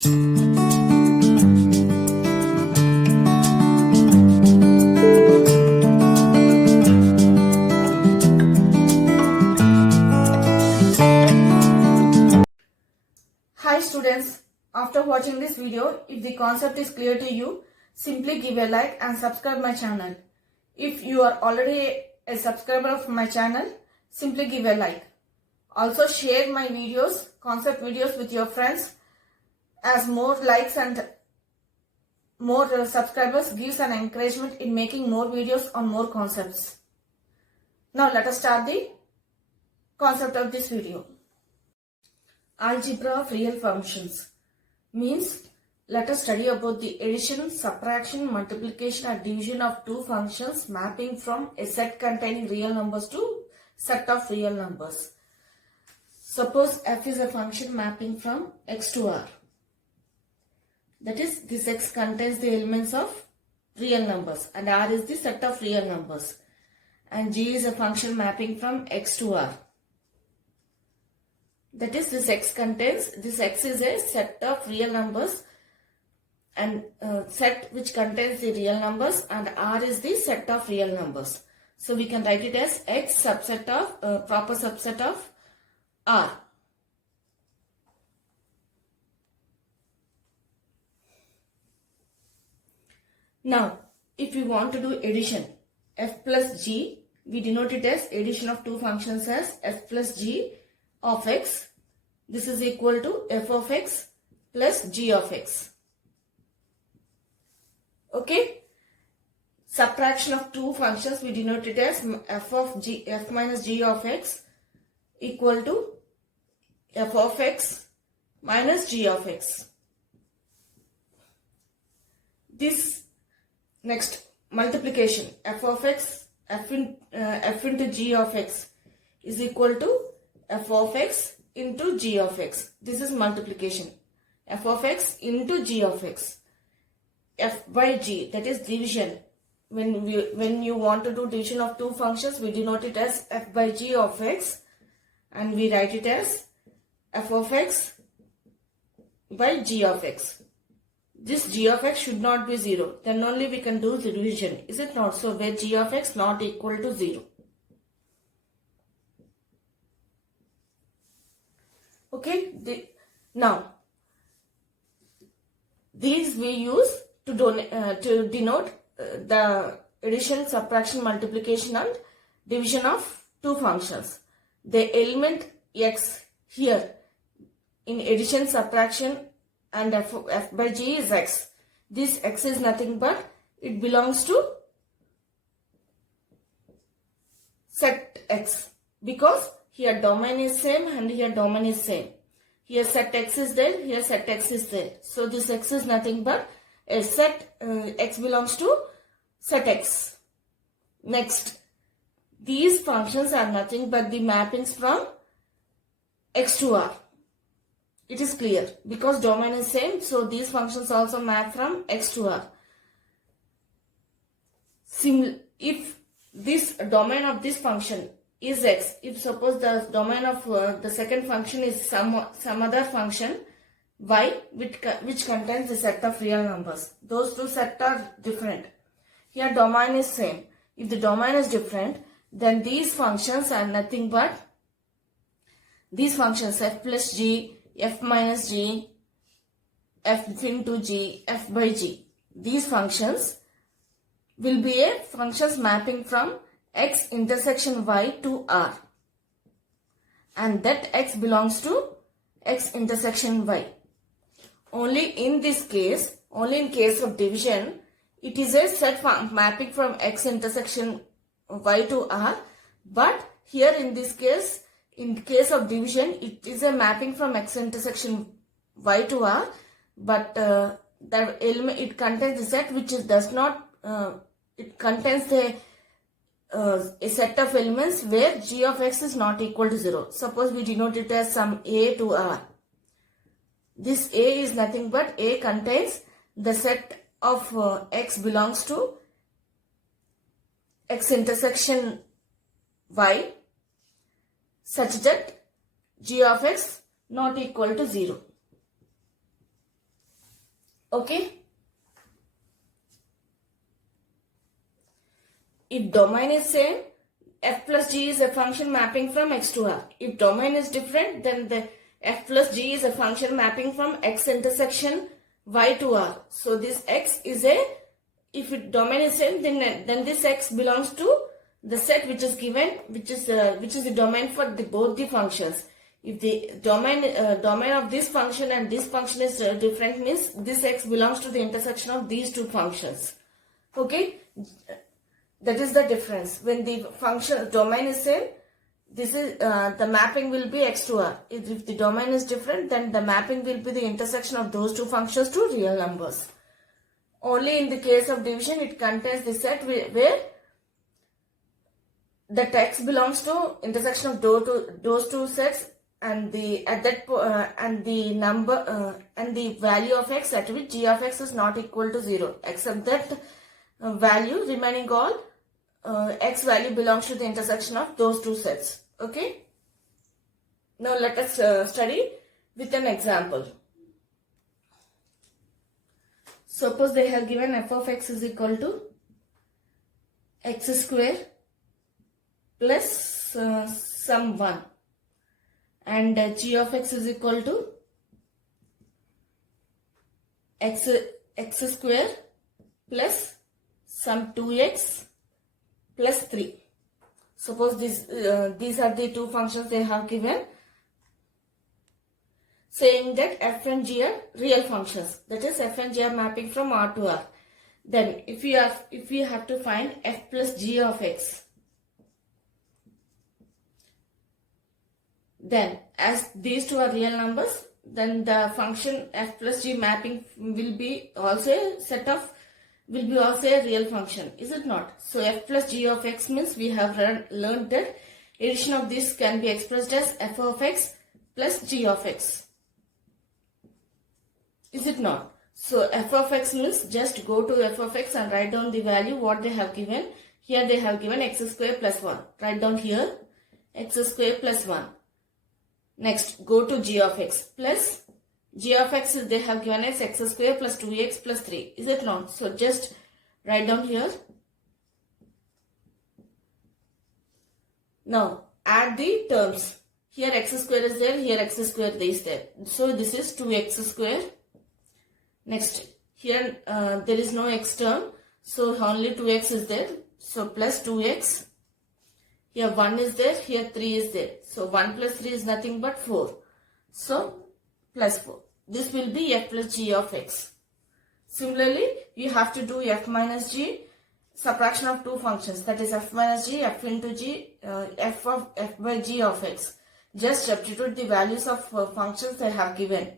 Hi students, after watching this video, if the concept is clear to you, simply give a like and subscribe my channel. If you are already a subscriber of my channel, simply give a like. Also share my videos, concept videos with your friends, as more likes and more subscribers gives an encouragement in making more videos on more concepts. Now let us start the concept of this video. Algebra of real functions means let us study about the addition, subtraction, multiplication and division of two functions mapping from a set containing real numbers to set of real numbers. Suppose f is a function mapping from x to r. That is, this x contains the elements of real numbers and r is the set of real numbers. And g is a function mapping from x to r. That is, this x is a set of real numbers and set which contains the real numbers, and R is the set of real numbers. So we can write it as x subset of proper subset of R. Now, if we want to do addition, f plus g, we denote it as addition of two functions as f plus g of x. This is equal to f of x plus g of x. Okay. Subtraction of two functions, we denote it as f minus g of x equal to f of x minus g of x. This next multiplication, f of x f into g of x is equal to f of x into g of x. This is multiplication. F of x into g of x. F by g, that is division. When you want to do division of two functions, we denote it as f by g of x and we write it as f of x by g of x. This g of x should not be 0. Then only we can do the division. Is it not? So where g of x not equal to 0. Okay, now these we use to denote the addition, subtraction, multiplication and division of two functions. The element x here in addition, subtraction and f by g is x. This x is nothing but it belongs to set x because here domain is same and here domain is same. Here set x is there, here set x is there. So this x is nothing but a set, x belongs to set x. Next, these functions are nothing but the mappings from x to r. It is clear because domain is same, so these functions also map from x to r. If this domain of this function is x, if suppose the domain of the second function is some other function y which contains the set of real numbers, those two sets are different. Here domain is same. If the domain is different, then these functions are nothing but these functions f plus g, f minus g, f into g, f by g. These functions will be a functions mapping from x intersection y to r, and that x belongs to x intersection y. Only in this case, only in case of division, it is a set mapping from x intersection y to r, but here in this case, in case of division, it is a mapping from x intersection y to r, but the element it contains the set which is does not it contains a set of elements where g of x is not equal to 0. Suppose we denote it as some a to r. This a is nothing but a contains the set of x belongs to x intersection y such that g of x not equal to 0. Okay. If domain is same, f plus g is a function mapping from x to r. If domain is different, then the f plus g is a function mapping from x intersection y to r. So this x is a, if it domain is same, then this x belongs to the set which is given, which is the domain for both the functions. If the domain of this function and this function is different, means this x belongs to the intersection of these two functions. Okay. That is the difference. When the function domain is same, this is the mapping will be x to r. If the domain is different, then the mapping will be the intersection of those two functions to real numbers. Only in the case of division, it contains the set where the text belongs to intersection of those two sets, and the number and the value of x at which g of x is not equal to 0, except that value remaining all x value belongs to the intersection of those two sets. Okay. Now let us study with an example. Suppose they have given f of x is equal to x square plus some 1, and g of x is equal to x square plus some 2x plus 3. Suppose these are the two functions they have given, saying that f and g are real functions. That is, f and g are mapping from R to R. Then if we have to find f plus g of x, then as these two are real numbers, then the function f plus g mapping will be also a real function, is it not? So f plus g of x means we have learned that addition of this can be expressed as f of x plus g of x, is it not? So f of x means just go to f of x and write down the value what they have given. Here they have given x square plus 1. Write down here x square plus 1. Next, go to g of x plus g of x is they have given as x square plus 2x plus 3. Is it not? So just write down here. Now add the terms. Here x square is there, here x square is there. So this is 2x square. Next, here there is no x term, so only 2x is there. So plus 2x. Here 1 is there, here 3 is there. So 1 plus 3 is nothing but 4. So plus 4. This will be f plus g of x. Similarly, you have to do f minus g, subtraction of two functions. That is f minus g, f into g, f by g of x. Just substitute the values of functions they have given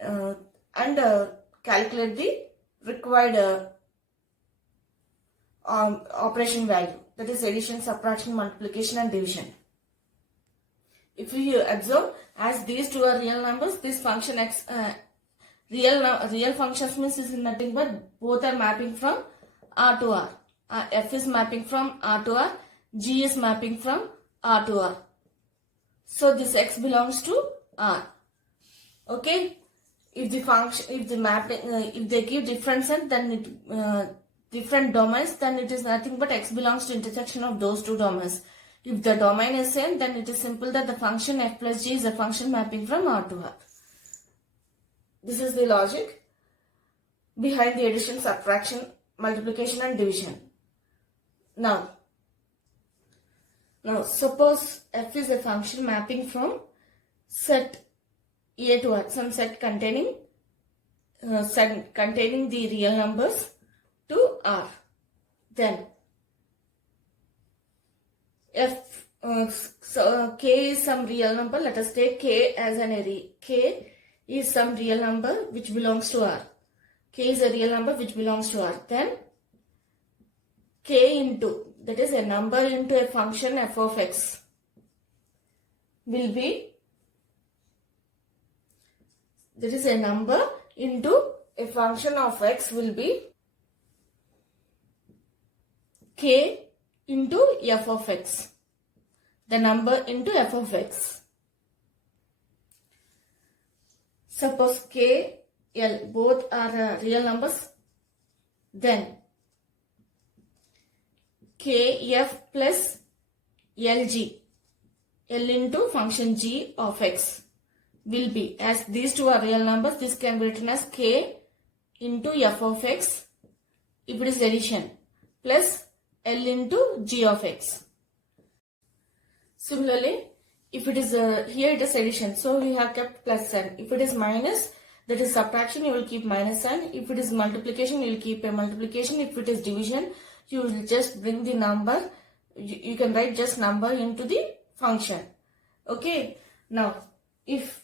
and calculate the required operation value. That is addition, subtraction, multiplication and division. If you observe, as these two are real numbers, this function x, real functions means is nothing but both are mapping from R to R. F is mapping from R to R, G is mapping from R to R. So this x belongs to R. Okay. If the function, if the mapping, if they give different set, then different domains, then it is nothing but x belongs to intersection of those two domains. If the domain is same, then it is simple that the function f plus g is a function mapping from R to R. This is the logic behind the addition, subtraction, multiplication and division. Now suppose f is a function mapping from set A to R, some set containing the real numbers to R. Then if k is some real number, let us take k as an array. K is some real number which belongs to R. K is a real number which belongs to R. Then k into, that is a number into a function f of x, will be, that is a number into a function of x will be k into f of x, the number into f of x. Suppose k L, both are real numbers, then kf plus lg, L into function g of x will be, as these two are real numbers, this can be written as k into f of x if it is addition, plus L into g of x. Similarly, if it is here it is addition, so we have kept plus sign. If it is minus, that is subtraction, you will keep minus sign. If it is multiplication, you will keep a multiplication. If it is division, you will just bring the number. You can write just number into the function. Okay. Now, if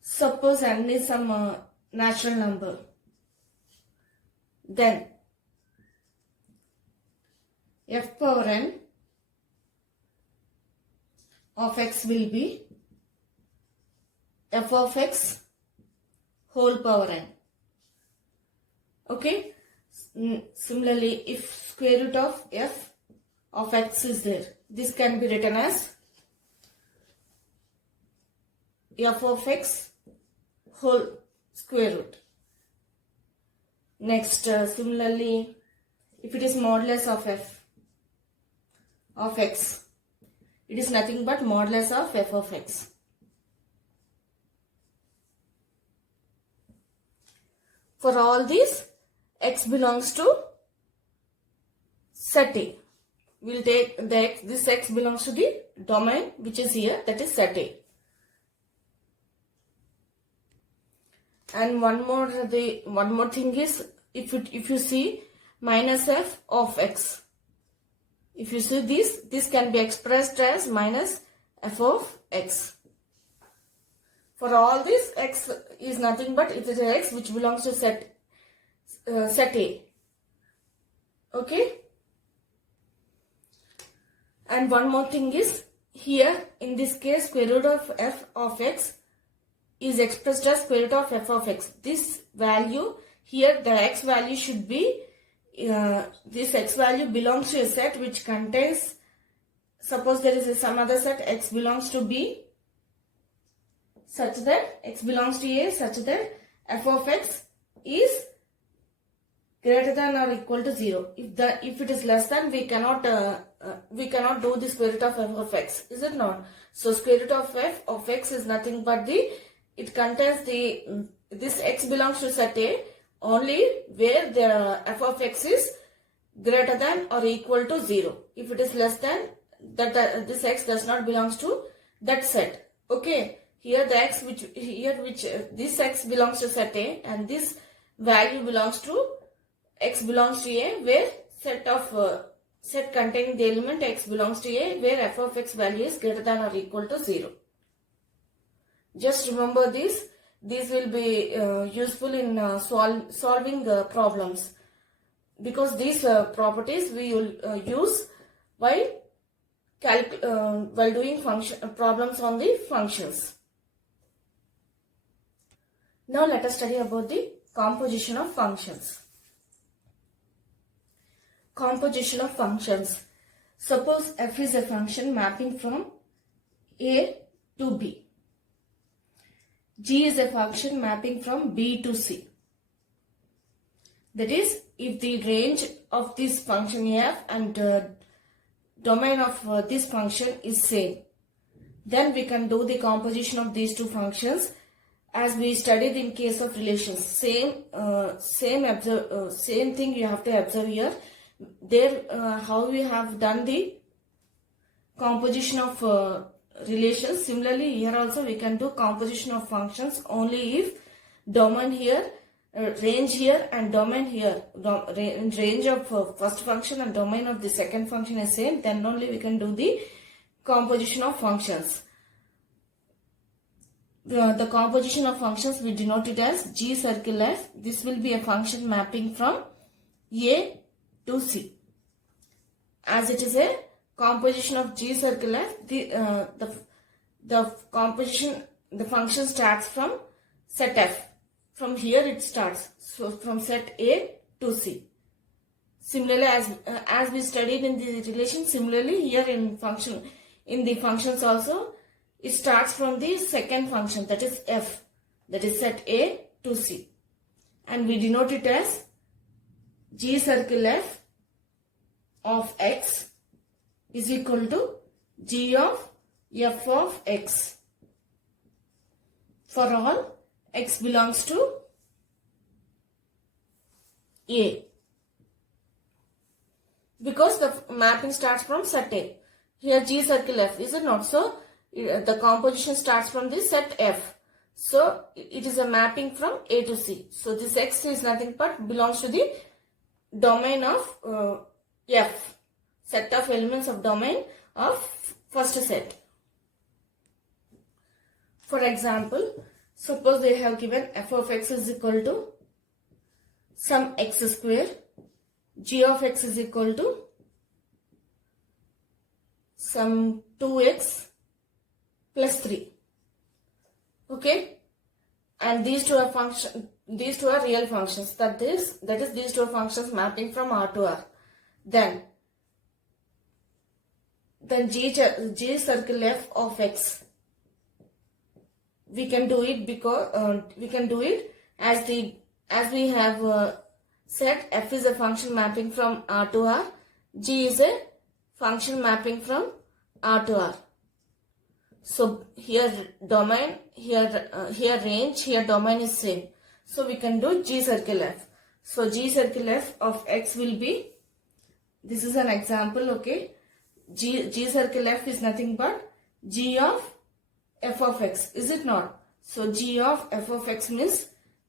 suppose n is some natural number, then f power n of x will be f of x whole power n. Okay. Similarly, if square root of f of x is there, this can be written as f of x whole square root. Next, similarly, if it is modulus of f of x, it is nothing but modulus of f of x. For all these, x belongs to set A. We will take the x, this x belongs to the domain which is here, that is set A. And one more thing is, if you see minus f of x, if you see this can be expressed as minus f of x. For all this, x is nothing but it is an x which belongs to set A. Okay. And one more thing is, here in this case square root of f of x is expressed as square root of f of x. This value here, the x value should be, this x value belongs to a set which contains, suppose there is some other set, x belongs to B, such that x belongs to A, such that f of x is greater than or equal to 0. If it is less than, we cannot do the square root of f of x, is it not? So square root of f of x is nothing but it contains this x belongs to set A only where the f of x is greater than or equal to 0. If it is less than that, this x does not belongs to that set. Okay. Here the x this x belongs to set A, and this value belongs to x belongs to A, where set containing the element x belongs to A, where f of x value is greater than or equal to 0. Just remember this. These will be useful in solving problems, because these properties we will use while doing problems on the functions. Now let us study about the composition of functions. Composition of functions. Suppose f is a function mapping from A to B. G is a function mapping from B to C. That is, if the range of this function f and domain of this function is same, then we can do the composition of these two functions as we studied in case of relations. Same thing you have to observe here. There, how we have done the composition of relations. Similarly, here also we can do composition of functions only if domain here, range here and domain here, range of first function and domain of the second function is same, then only we can do the composition of functions. The composition of functions we denote it as G circle F. This will be a function mapping from A to C. As it is a composition of G circle F, the function starts from set F. From here it starts. So from set A to C. Similarly, as we studied in the relation, similarly here in the functions also, it starts from the second function, that is f. that is set A to C, and we denote it as G circle F of X is equal to G of F of X for all X belongs to A, because the mapping starts from set A. Here G circle F, is it not? So the composition starts from this set F. So it is a mapping from A to C. So this X is nothing but belongs to the domain of F, set of elements of domain of first set. For example, suppose they have given F of X is equal to some X square, G of X is equal to some 2X plus 3. Okay, and these two are real functions. That is these two functions mapping from R to R. Then G circle F of X, we can do it because we can do it as we have said F is a function mapping from R to R, G is a function mapping from R to R. So here domain, here range, here domain is same. So we can do G circle F. So G circle F of X will be, this is an example, okay. G circle F is nothing but G of F of X, is it not? So G of F of X means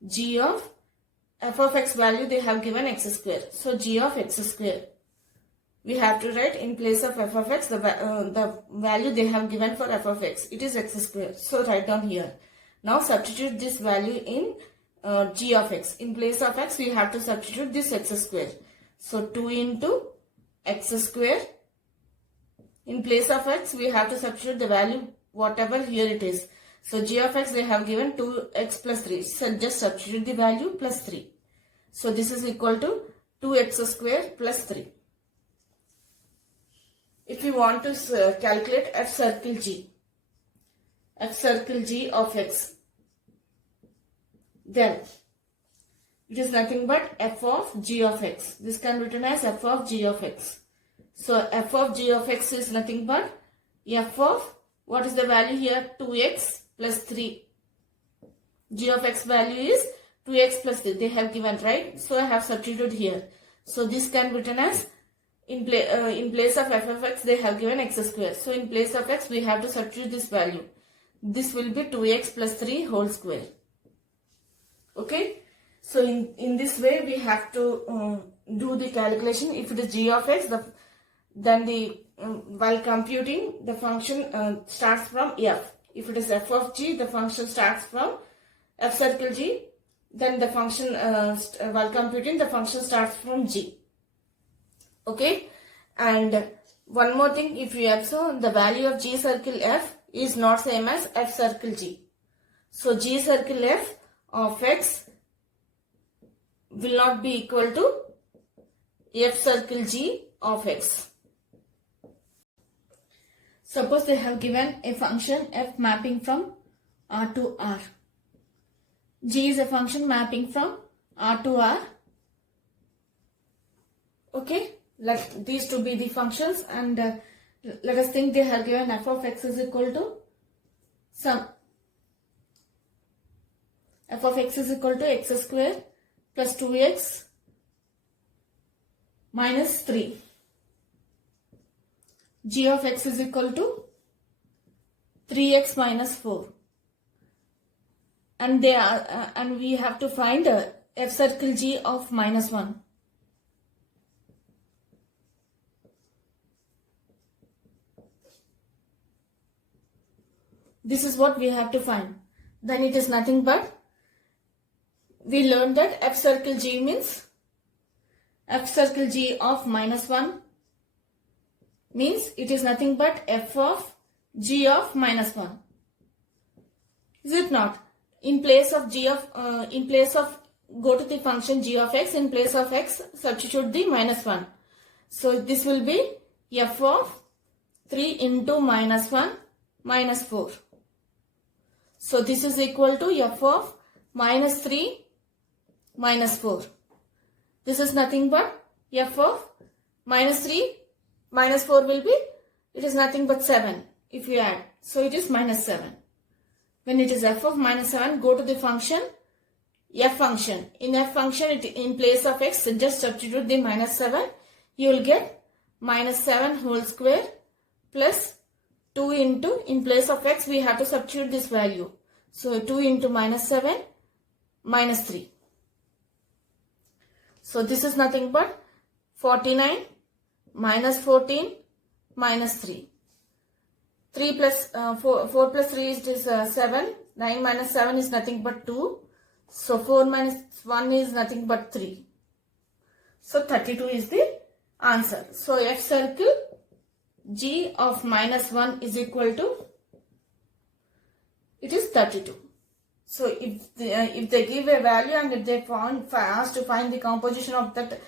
G of F of X value they have given X square. So G of X square. We have to write in place of F of X the value they have given for F of X. It is X square. So write down here. Now substitute this value in G of X. In place of X we have to substitute this X square. So 2 into X square. In place of X we have to substitute the value whatever here it is. So G of X they have given 2X plus 3. So just substitute the value plus 3. So this is equal to 2X square plus 3. If we want to calculate F circle G of X, then it is nothing but F of G of X. This can be written as F of G of X. So F of G of X is nothing but F of, what is the value here? 2X plus 3. G of X value is 2X plus 3. They have given, right? So I have substituted here. So this can be written as in place of F of X they have given X square. So in place of X we have to substitute this value. This will be 2X plus 3 whole square. Okay. So in this way we have to do the calculation. If it is G of X, then while computing the function starts from F. If it is F of G, the function starts from F circle G. Then the function while computing the function starts from G. Okay, and one more thing, if you observe, the value of G circle F is not same as F circle G. So G circle F of X will not be equal to F circle G of X. Suppose they have given a function F mapping from R to R. G is a function mapping from R to R. Okay. Let these two be the functions, and let us think they have given F of X is equal to some F of X is equal to X square plus 2X minus 3. G of X is equal to 3X minus 4. And they are and we have to find F circle G of minus 1. This is what we have to find. Then it is nothing but, we learned that F circle G means F circle G of minus 1 means it is nothing but F of G of minus 1. Is it not? In place of go to the function G of X, in place of X substitute the minus 1. So this will be F of 3 into minus 1 minus 4. So this is equal to f of minus 3 minus 4. This is nothing but f of minus 3 minus 4 will be, it is nothing but 7 if you add. So it is minus 7. When it is f of minus 7, go to the function f function. In f function, in place of x, just substitute the minus 7. You will get minus 7 whole square plus 2 into, in place of x, we have to substitute this value. So 2 into minus 7 minus 3. So this is nothing but 49 minus 14 minus 3. 3 plus 4 plus 3 is 7. 9 minus 7 is nothing but 2. So 4 minus 1 is nothing but 3. So 32 is the answer. So f circle g of minus 1 is equal to, it is 32. So if they give a value and if they asked to find the composition of that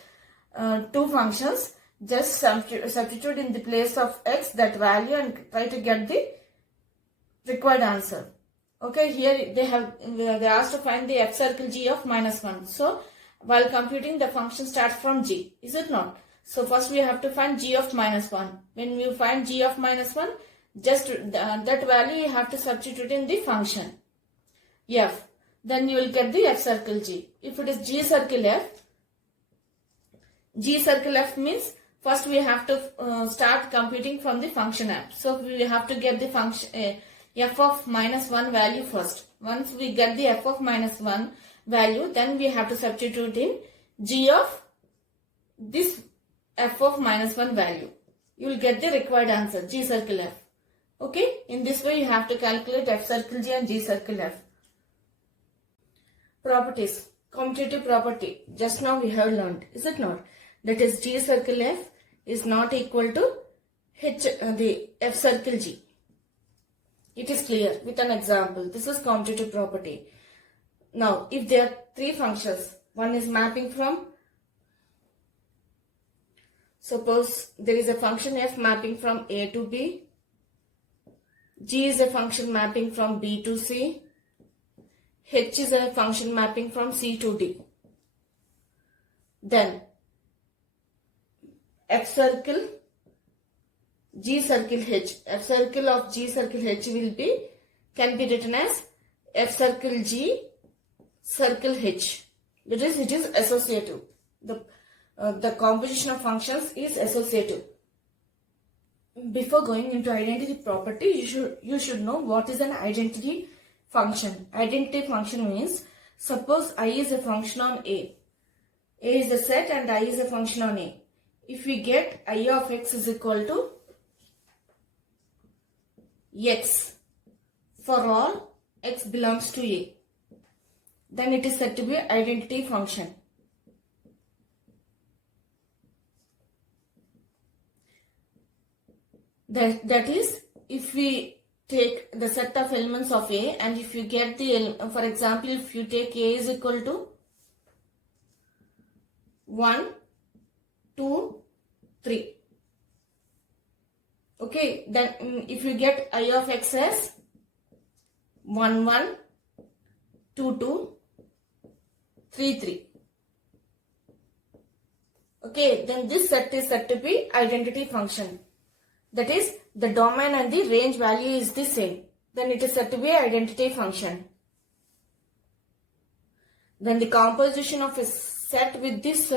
two functions, just substitute in the place of x that value and try to get the required answer. Okay, here they asked to find the f circle g of minus 1. So while computing, the function starts from g, is it not? So first we have to find g of minus 1. When you find g of minus 1, just that value you have to substitute in the function f. Then you will get the f circle g. If it is g circle f means first we have to start computing from the function f. So we have to get the function f of minus 1 value first. Once we get the f of minus 1 value, then we have to substitute in g of this f of minus 1 value. You will get the required answer, g circle f. Okay, in this way you have to calculate f circle g and g circle f. Properties, commutative property, just now we have learned, is it not? That is, g circle f is not equal to the f circle g. It is clear with an example. This is commutative property. Now, if there are three functions, one is mapping from, suppose there is a function f mapping from a to b, g is a function mapping from b to c, h is a function mapping from c to d. Then f circle g circle h, f circle of g circle h can be written as f circle g circle h. That is, it is associative. The composition of functions is associative. Before going into identity property, you should know what is an identity function. Identity function means, suppose I is a function on A is a set and I is a function on A. If we get I of x is equal to x for all x belongs to A, then it is said to be identity function. That is, if we take the set of elements of A and if you get the, for example, if you take A is equal to 1, 2, 3. Okay, then if you get I of x as 1, 1, 2, 2, 3, 3. Okay, then this set is said to be identity function. That is, the domain and the range value is the same. Then it is said to be identity function. Then the composition of a set with this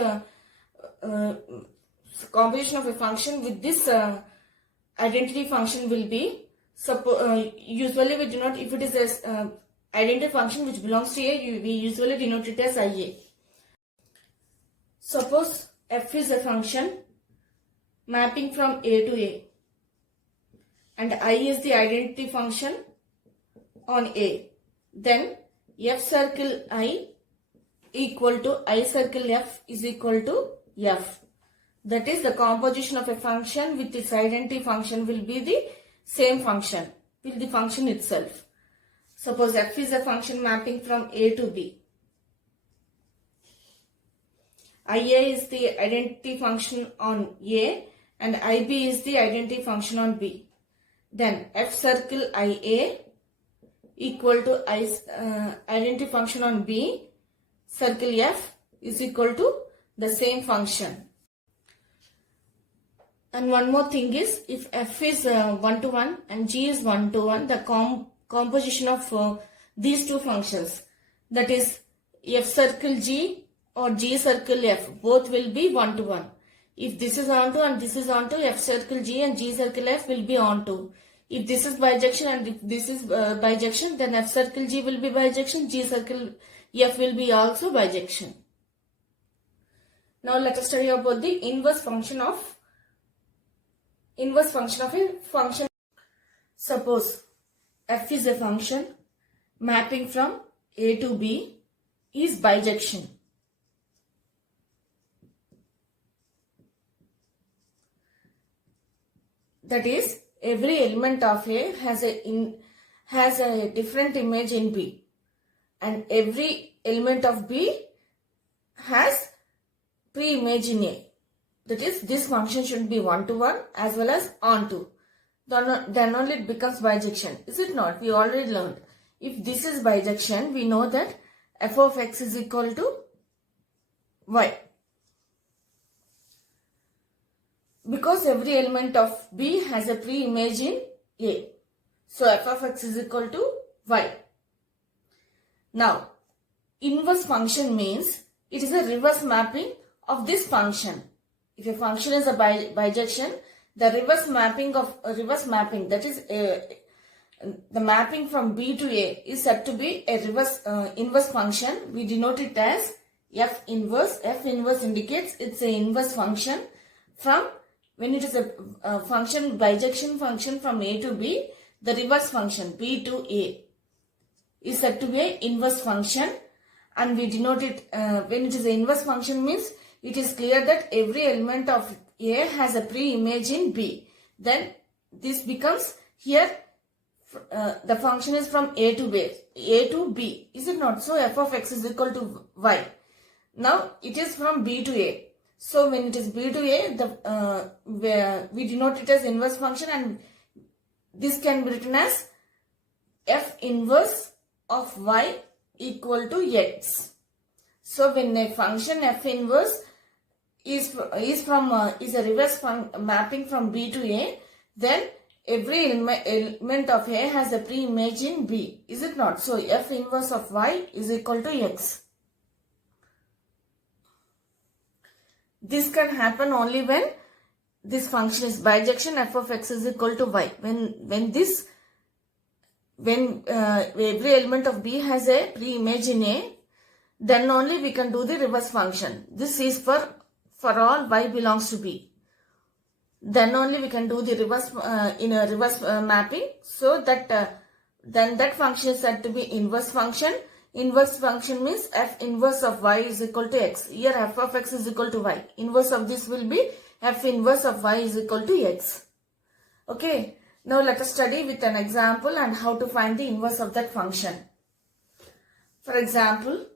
composition of a function with this identity function will be, usually we denote, if it is a identity function which belongs to A, we usually denote it as IA. Suppose f is a function mapping from A to A and I is the identity function on A. Then f circle I equal to I circle f is equal to f. That is, the composition of a function with its identity function will be the same function, will the function itself. Suppose f is a function mapping from A to B. IA is the identity function on A and IB is the identity function on B. Then f circle IA equal to identity function on B, circle F is equal to the same function. And one more thing is, if F is 1 to 1 and G is 1 to 1, the composition of these two functions, that is F circle G or G circle F, both will be 1 to 1. If this is onto and this is onto, F circle G and G circle F will be onto. If this is bijection and if this is bijection, then F circle G will be bijection, G circle F will be also bijection. Now let us study about the inverse function of a function. Suppose F is a function mapping from A to B is bijection. That is, every element of A has a different image in B, and every element of B has pre-image in A. That is, this function should be 1 to 1 as well as onto. Then only it becomes bijection. Is it not? We already learned. If this is bijection, we know that f of x is equal to y. Because every element of B has a pre-image in A. So f of x is equal to y. Now, inverse function means it is a reverse mapping of this function. If a function is a bijection, the reverse mapping, that is the mapping from B to A, is said to be a inverse function. We denote it as F inverse. F inverse indicates it's an inverse function from, when it is a function, bijection function from A to B, the reverse function B to A is said to be an inverse function, and we denote it when it is an inverse function means it is clear that every element of A has a pre-image in B. Then this becomes here the function is from A to B. Is it not? So f of x is equal to y. Now it is from B to A. So when it is B to A, we denote it as inverse function, and this can be written as f inverse of y equal to x. So when a function f inverse is a reverse mapping from B to A, then every element of A has a pre-image in B. Is it not? So f inverse of y is equal to x. This can happen only when this function is bijection, f of x is equal to y. When every element of B has a pre-image in A, then only we can do the reverse function. This is for all y belongs to B. Then only we can do the reverse mapping. So that then that function is said to be inverse function. Inverse function means f inverse of y is equal to x. Here f of x is equal to y. Inverse of this will be f inverse of y is equal to x. Okay. Now let us study with an example and how to find the inverse of that function. For example,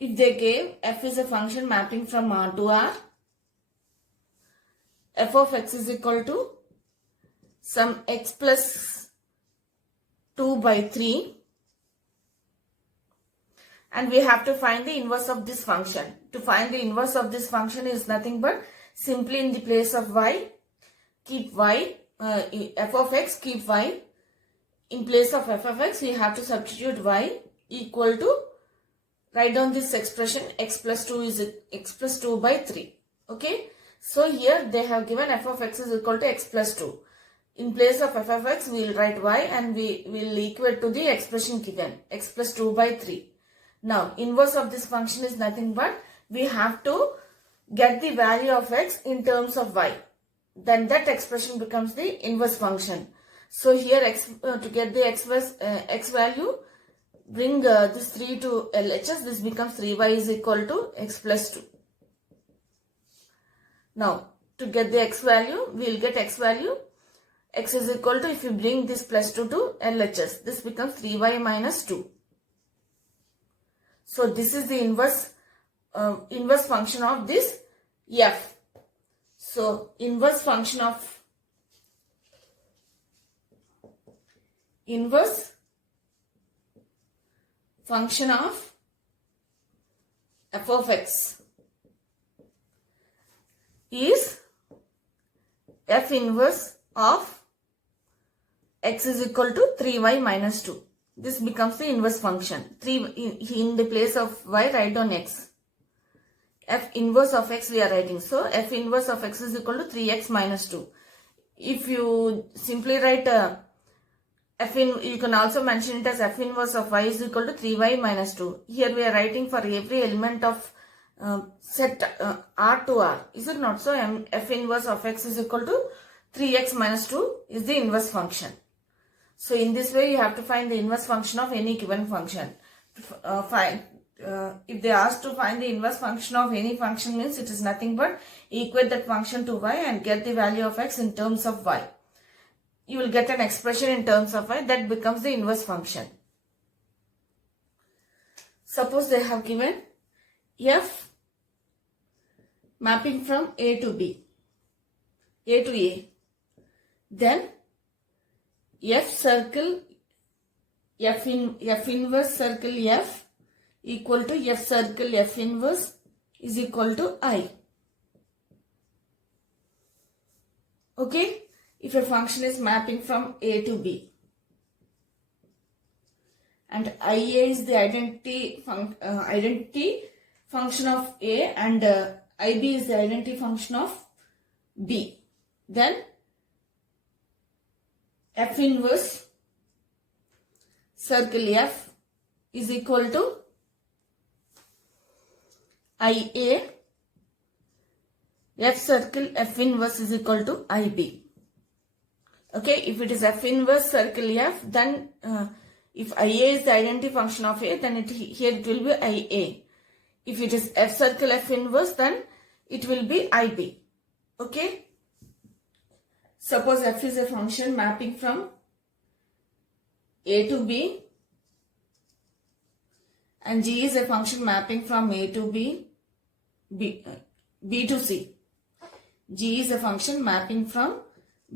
if they gave f is a function mapping from R to R, f of x is equal to some x plus 2 by 3, and we have to find the inverse of this function. To find the inverse of this function is nothing but simply in the place of y, keep y, f of x, keep y. In place of f of x, we have to substitute y equal to, write down this expression, x plus 2 is x plus 2 by 3. Okay. So here they have given f of x is equal to x plus 2. In place of f of x, we will write y and we will equate to the expression given, x plus 2 by 3. Now, inverse of this function is nothing but we have to get the value of x in terms of y. Then that expression becomes the inverse function. So here to get the x value, bring this 3 to LHS. This becomes 3y is equal to x plus 2. Now, to get the x value, we will get x value. X is equal to, if you bring this plus 2 to LHS, this becomes 3y minus 2. So this is the inverse function of this f. So inverse function of inverse function of f of x is f inverse of x is equal to 3y minus 2. This becomes the inverse function. 3 in the place of y, write down x. F inverse of x we are writing. So f inverse of x is equal to 3x minus 2. If you simply write you can also mention it as f inverse of y is equal to 3y minus 2. Here we are writing for every element of set R to R. Is it not? So f inverse of x is equal to 3x minus 2 is the inverse function. So in this way you have to find the inverse function of any given function. If they ask to find the inverse function of any function, means it is nothing but equate that function to y and get the value of x in terms of y. You will get an expression in terms of y that becomes the inverse function. Suppose they have given f mapping from a to b, a to a, then f circle f inverse circle f equal to f circle f inverse is equal to I. Okay, if a function is mapping from a to b and IA is the identity function of a and IB is the identity function of b, then f inverse circle f is equal to IA, f circle f inverse is equal to IB. Okay, if it is f inverse circle f, then if IA is the identity function of a, then here it will be IA. If it is f circle f inverse, then it will be IB. Okay. Suppose f is a function mapping from a to b and g is a function mapping from a to b to c. G is a function mapping from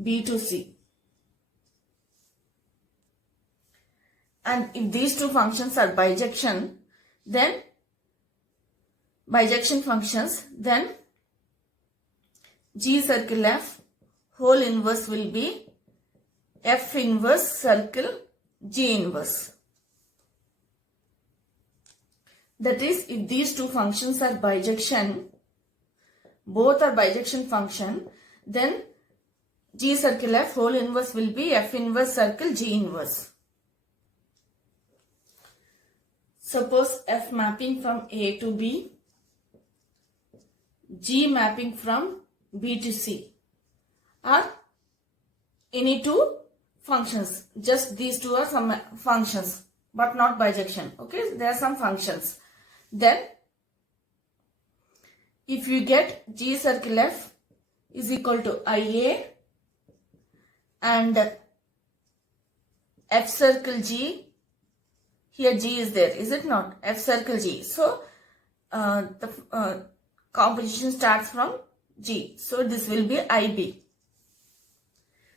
b to c. And if these two functions are bijection functions, then g circle f whole inverse will be f inverse circle g inverse. That is, if these two functions are bijection, both are bijection function, then g circle f whole inverse will be f inverse circle g inverse. Suppose f mapping from a to b, g mapping from b to c are any two functions. Just these two are some functions but not bijection. Okay, there are some functions. Then if you get g circle f is equal to IA and f circle g, here g is there, is it not? F circle g. So the composition starts from g. So this will be IB.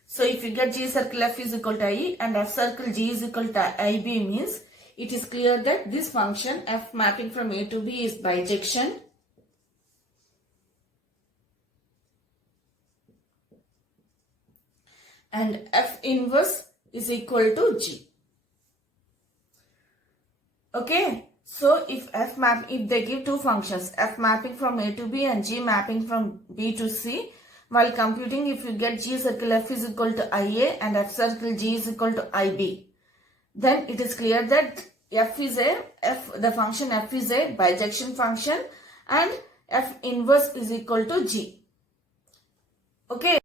So if you get g circle f is equal to I and f circle g is equal to IB, means it is clear that this function f mapping from a to b is bijection. And f inverse is equal to g. Okay, so if they give two functions, f mapping from a to b and g mapping from b to c, while computing, if you get g circle f is equal to IA and f circle g is equal to IB, then it is clear that the function f is a bijection function and f inverse is equal to g. Okay,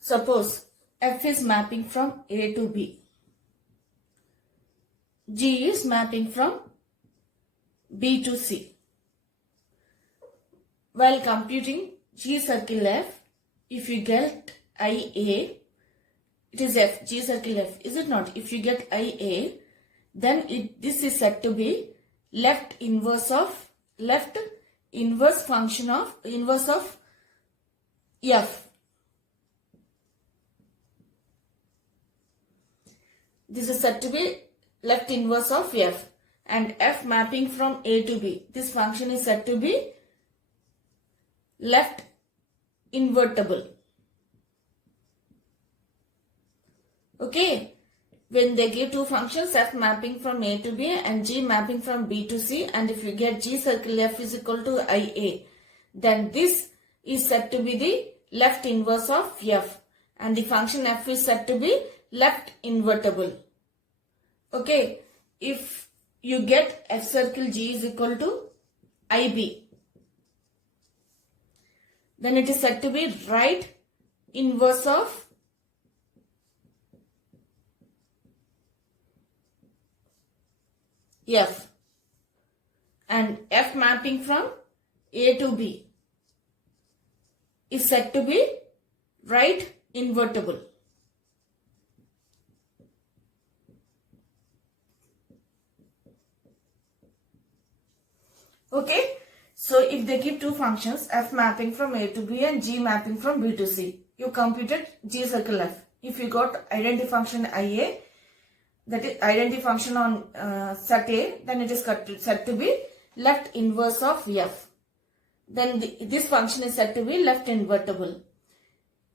suppose f is mapping from a to b, g is mapping from b to c. While computing g circle f, if you get IA, it is f, g circle f, is it not? If you get IA, then this is said to be left inverse function of inverse of f. this is said to be left inverse of f. And f mapping from A to B, this function is said to be left invertible. Okay, when they give two functions, f mapping from A to B and g mapping from B to C, and if you get g circle f is equal to IA, then this is said to be the left inverse of f, and the function f is said to be left invertible. Okay, if you get f circle g is equal to IB, then it is said to be right inverse of f, and f mapping from A to B is said to be right invertible. Okay, so if they give two functions, f mapping from A to B and g mapping from B to C, you computed g circle f. If you got identity function IA, that is identity function on set A, then it is said to be left inverse of f. Then this function is said to be left invertible.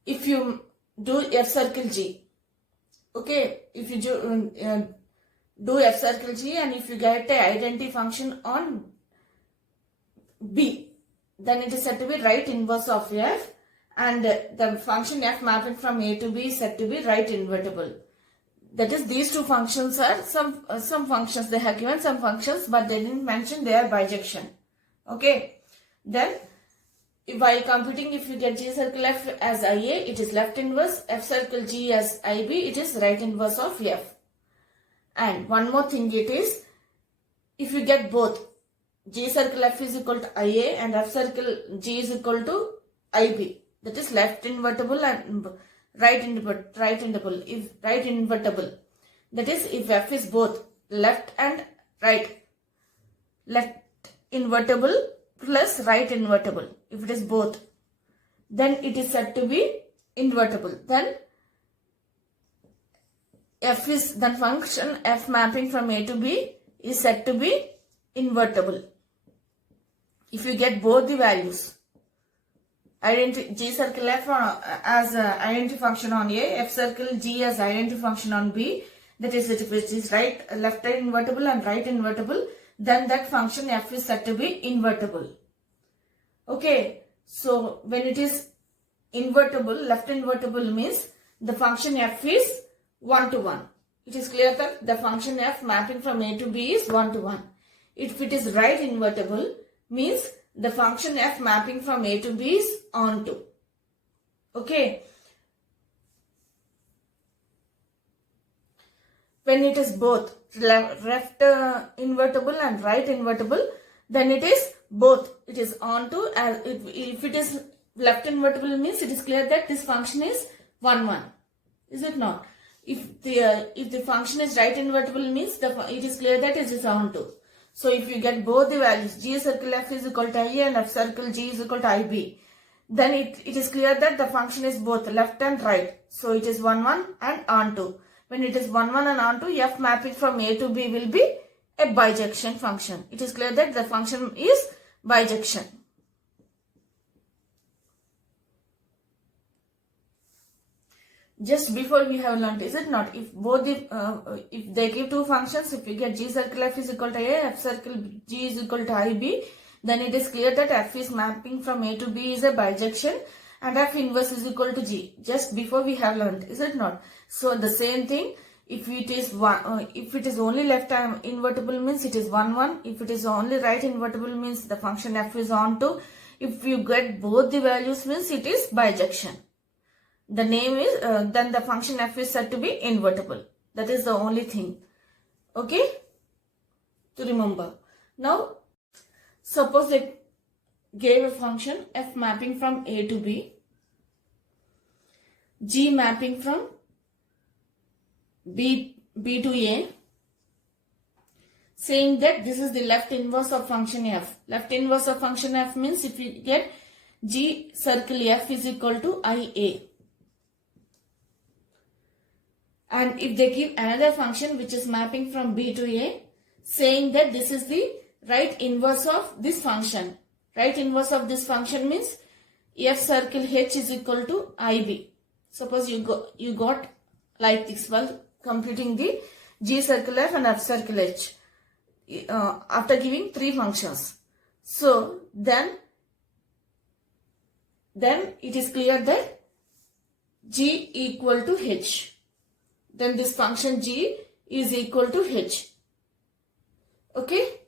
If you do f circle g, okay, if you do f circle g and if you get an identity function on B, then it is said to be right inverse of f, and the function f mapping from A to B is said to be right invertible. That is, these two functions are some functions, they have given some functions but they didn't mention they are bijection. Okay, then while computing, if you get g circle f as IA, it is left inverse, f circle g as IB, it is right inverse of f. And one more thing it is, if you get both g circle f is equal to IA and f circle g is equal to IB, that is left invertible and right invertible. If right invertible, that is if f is both left and right, left invertible plus right invertible, if it is both, then it is said to be invertible. Then function f mapping from A to B is said to be invertible. If you get both the values, g circle f as identity function on A, f circle g as identity function on B, that is if it is left invertible and right invertible, then that function f is said to be invertible. Okay, so when it is invertible, left invertible means the function f is 1 to 1. It is clear that the function f mapping from A to B is 1 to 1. If it is right invertible, means the function f mapping from A to B is onto. Okay. When it is both left invertible and right invertible, then it is both. It is onto. If it is left invertible, means it is clear that this function is 1, 1. Is it not? If the function is right invertible, means it is clear that it is onto. So if you get both the values, g circle f is equal to IA and f circle g is equal to IB, then it is clear that the function is both left and right. So it is 1, 1 and onto. When it is 1, 1 and onto, f mapping from A to B will be a bijection function. It is clear that the function is bijection. Just before we have learnt, is it not? If both if they give two functions, if you get g circle f is equal to A, f circle g is equal to IB, then it is clear that f is mapping from A to B is a bijection and f inverse is equal to g. Just before we have learnt, is it not? So the same thing, if it is only left invertible, means it is 1, 1. If it is only right invertible, means the function f is onto. If you get both the values, means it is bijection. The name is, then the function f is said to be invertible. That is the only thing. Okay? To remember. Now, suppose they gave a function f mapping from A to B, g mapping from B to A, saying that this is the left inverse of function f. Left inverse of function f means if you get g circle f is equal to IA. And if they give another function which is mapping from B to A, saying that this is the right inverse of this function. Right inverse of this function means F circle H is equal to IB. Suppose you got like this while computing the G circle F and F circle H after giving three functions. So then it is clear that G equal to H. Then this function G is equal to H. Okay?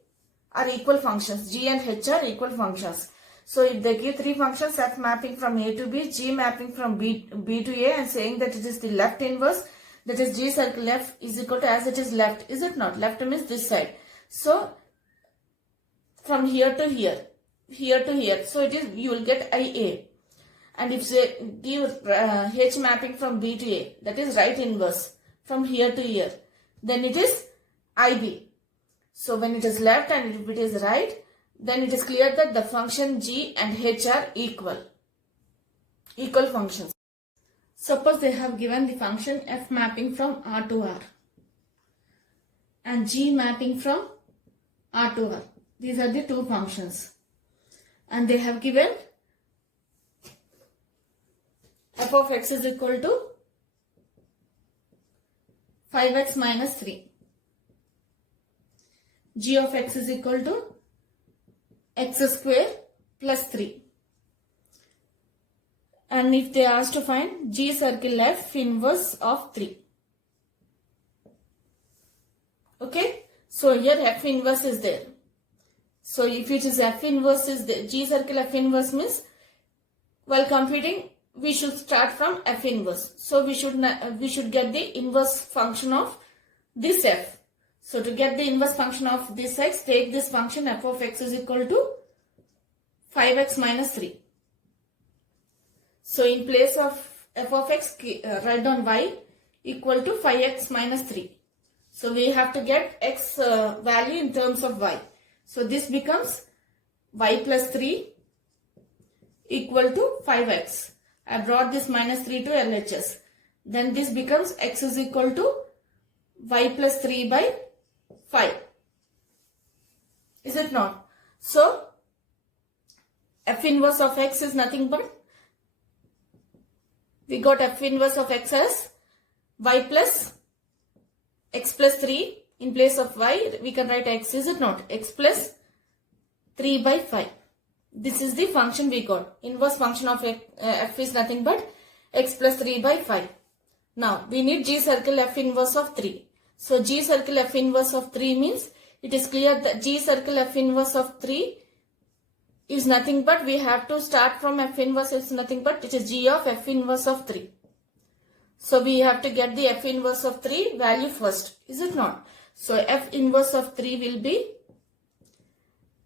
Are equal functions. G and H are equal functions. So if they give three functions, F mapping from A to B, G mapping from B to A, and saying that it is the left inverse, that is G circle F is equal to as it is left. Is it not? Left means this side. So from here to here, here to here. So it is, you will get IA. And if they give H mapping from B to A, that is right inverse from here to here, then it is IB. So when it is left and if it is right, then it is clear that the function G and H are equal functions. Suppose they have given the function F mapping from R to R and G mapping from R to R. These are the two functions. And they have given f of x is equal to 5x minus 3. G of x is equal to x square plus 3. And if they ask to find G circle F inverse of 3. Okay. So here F inverse is there. So if it is F inverse is there, G circle F inverse means while computing we should start from F inverse. So we should get the inverse function of this F. So to get the inverse function of this x, take this function f of x is equal to 5x minus 3. So in place of f of x, write down y equal to 5x minus 3. So we have to get x value in terms of y. So this becomes y plus 3 equal to 5x. I brought this minus 3 to LHS. Then this becomes x is equal to y plus 3 by 5. Is it not? So f inverse of x is nothing but, we got f inverse of x as y plus x plus 3. In place of y, we can write x, is it not? X plus 3 by 5. This is the function we got. Inverse function of f is nothing but x plus 3 by 5. Now, we need G circle f inverse of 3. So, G circle f inverse of 3 means, it is clear that G circle f inverse of 3 is nothing but, we have to start from f inverse is nothing but, it is G of f inverse of 3. So, we have to get the f inverse of 3 value first. Is it not? So, f inverse of 3 will be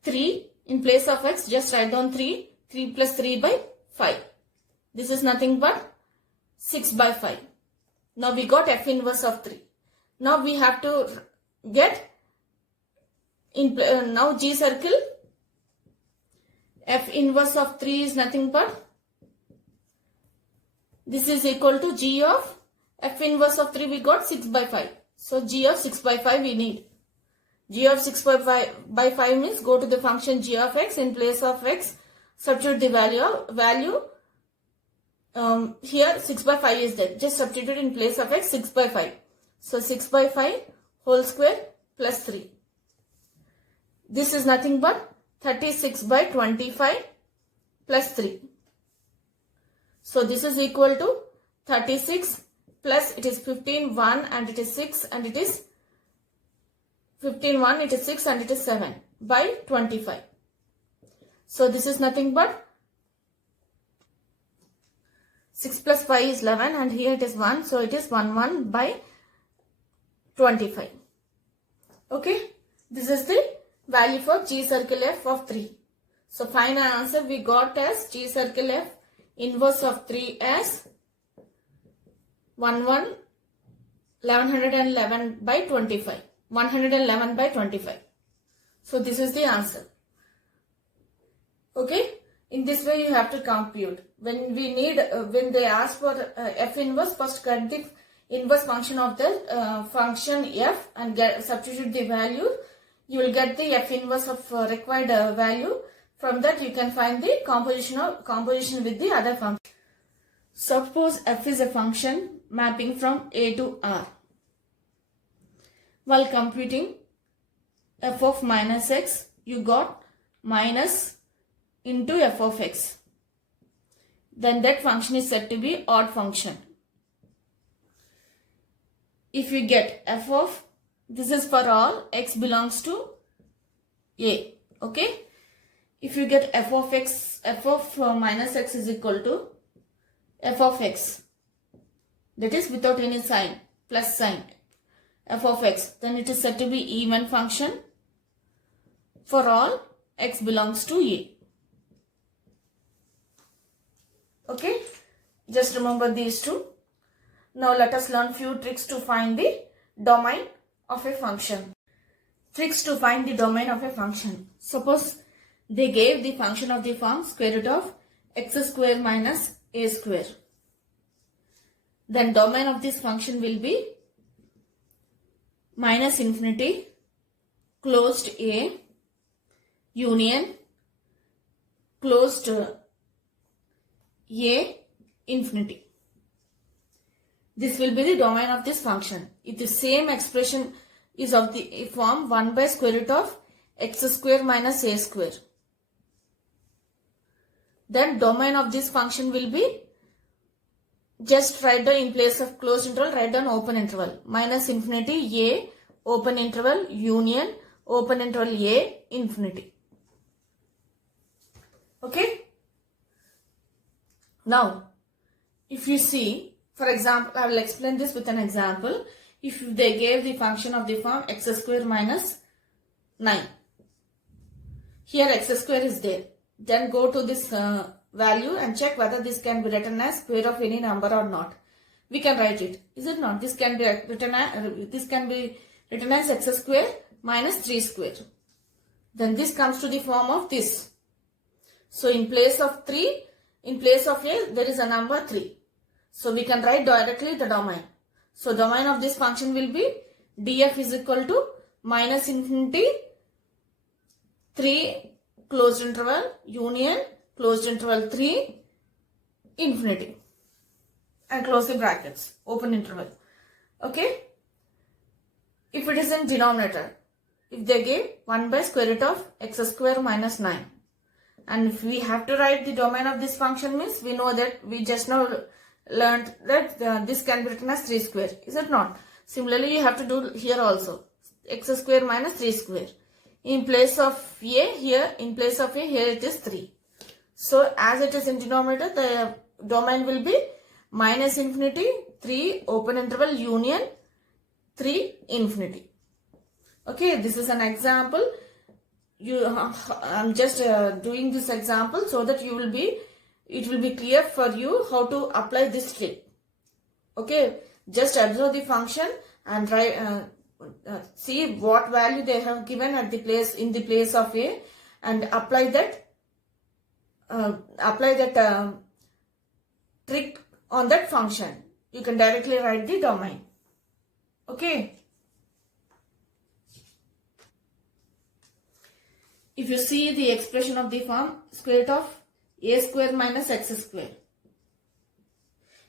3. In place of x, just write down 3. 3 plus 3 by 5. This is nothing but 6 by 5. Now, we got f inverse of 3. Now, we have to get, now G circle f inverse of 3 is nothing but, this is equal to G of f inverse of 3, we got 6 by 5. So, G of 6 by 5 we need. G of 6 by 5 means go to the function G of x, in place of x, substitute the value. Here 6 by 5 is there. Just substitute in place of x 6 by 5. So, 6 by 5 whole square plus 3. This is nothing but 36 by 25 plus 3. So, this is equal to 36 plus it is 15, 1 and it is 6 and it is 15, 1, it is 6 and it is 7 by 25. So, this is nothing but 6 plus 5 is 11 and here it is 1. So, it is 1, 1 by 25. Okay. This is the value for G circle f of 3. So, final answer we got as G circle f inverse of 3 as 1111 by 25. 111 by 25. So, this is the answer. Okay. In this way, you have to compute. When we need, when they ask for f inverse, first get the inverse function of the function f and substitute the value, you will get the f inverse of required value. From that you can find the composition with the other function. Suppose f is a function mapping from a to r. While computing f of minus x, you got minus into f of x. Then that function is said to be odd function. If you get f of, this is for all x belongs to a, okay. If you get f of x, f of minus x is equal to f of x, that is without any sign, plus sign, f of x, then it is said to be even function for all x belongs to a. Okay, just remember these two. Now let us learn few tricks to find the domain of a function. Tricks to find the domain of a function. Suppose they gave the function of the form square root of x square minus a square. Then domain of this function will be minus infinity, closed a, union, closed a, infinity. This will be the domain of this function. If the same expression is of the form 1 by square root of x square minus a square, then domain of this function will be, just write down in place of closed interval, write down open interval, minus infinity a, open interval, union, open interval a, infinity. Okay. Now, if you see, for example, I will explain this with an example. If they gave the function of the form x square minus 9. Here x square is there. Then go to this value and check whether this can be written as square of any number or not. We can write it. Is it not? This can be written as x square minus 3 square. Then this comes to the form of this. So in place of 3, in place of a, there is a number 3. So we can write directly the domain. So domain of this function will be df is equal to minus infinity 3 closed interval union closed interval 3 infinity and close the brackets, open interval. Okay. If it is in denominator, if they gave 1 by square root of x square minus 9, and if we have to write the domain of this function, means we know that we just now learned that this can be written as 3 square. Is it not? Similarly, you have to do here also x square minus 3 square. In place of a, here in place of a, here it is 3. So as it is in denominator, the domain will be minus infinity 3 open interval union 3 infinity. Okay, this is an example. I'm just doing this example so that it will be clear for you how to apply this trick. Okay, just observe the function and try see what value they have given at the place in the place of a, and apply that trick on that function. You can directly write the domain. Okay. If you see the expression of the form square root of a square minus x square.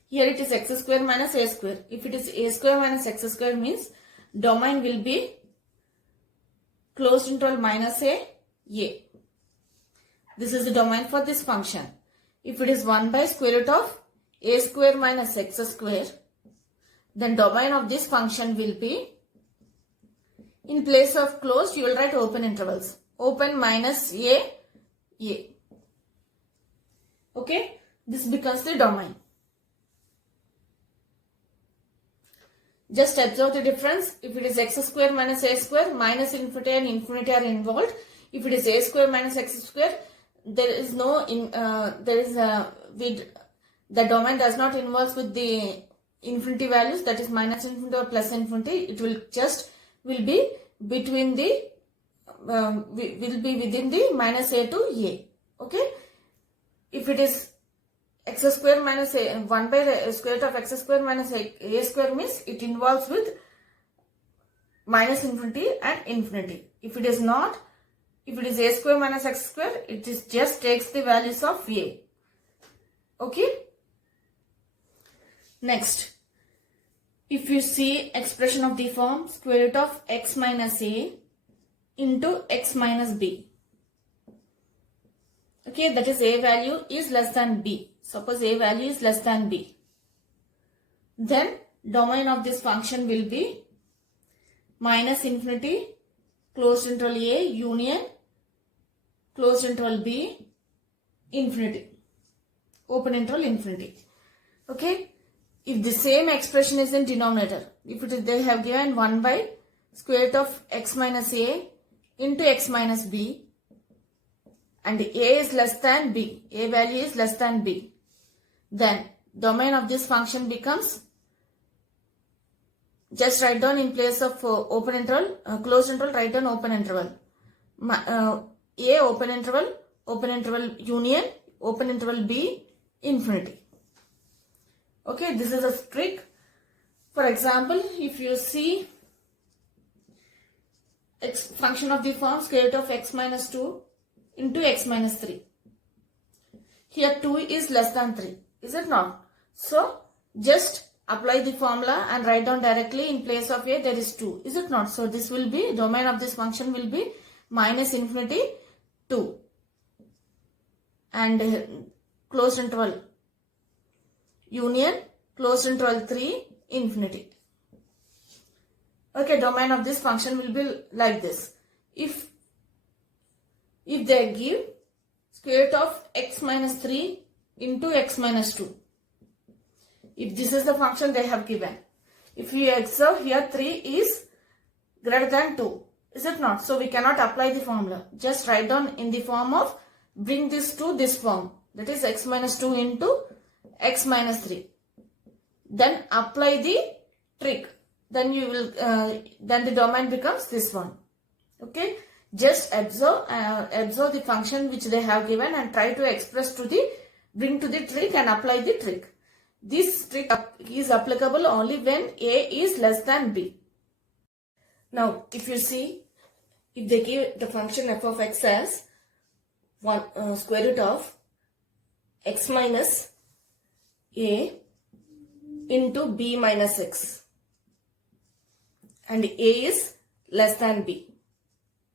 Here it is x square minus a square. If it is a square minus x square, means domain will be closed interval minus a. This is the domain for this function. If it is 1 by square root of a square minus x square, then domain of this function will be, in place of closed, you will write open intervals. Open minus a. Okay, this becomes the domain. Just observe the difference. If it is x square minus a square, minus infinity and infinity are involved. If it is a square minus x square, there is no the domain does not involve with the infinity values, that is minus infinity or plus infinity. It will be between the will be within the minus a to a. Okay. If it is x square minus a, 1 by the square root of x square minus a square means it involves with minus infinity and infinity. If it is not, if it is a square minus x square, it is just takes the values of a. Okay. Next, if you see expression of the form square root of x minus a into x minus b. Okay, that is a value is less than b. Suppose a value is less than b. Then domain of this function will be minus infinity, closed interval a, union, closed interval b, infinity, open interval infinity. Okay. If the same expression is in denominator, if it is, they have given 1 by square root of x minus a into x minus b, and a is less than b, a value is less than b, then domain of this function becomes, just write down in place of open interval, closed interval, write down open interval. A open interval union, open interval b, infinity. Okay, this is a trick. For example, if you see function of the form square root of x minus 2 into x minus 3. Here 2 is less than 3. Is it not? So, just apply the formula and write down directly in place of a there is 2. Is it not? So, this will be, domain of this function will be minus infinity 2 and closed interval union, closed interval 3, infinity. Okay, domain of this function will be like this. If they give square root of x minus 3 into x minus 2. If this is the function they have given. If we observe here 3 is greater than 2. Is it not? So we cannot apply the formula. Just write down in the form of bring this to this form. That is x minus 2 into x minus 3. Then apply the trick. Then you will, then the domain becomes this one. Okay. Just observe the function which they have given and try to express to the, bring to the trick and apply the trick. This trick is applicable only when a is less than b. Now, if you see, if they give the function f of x as square root of x minus a into b minus x, and a is less than b.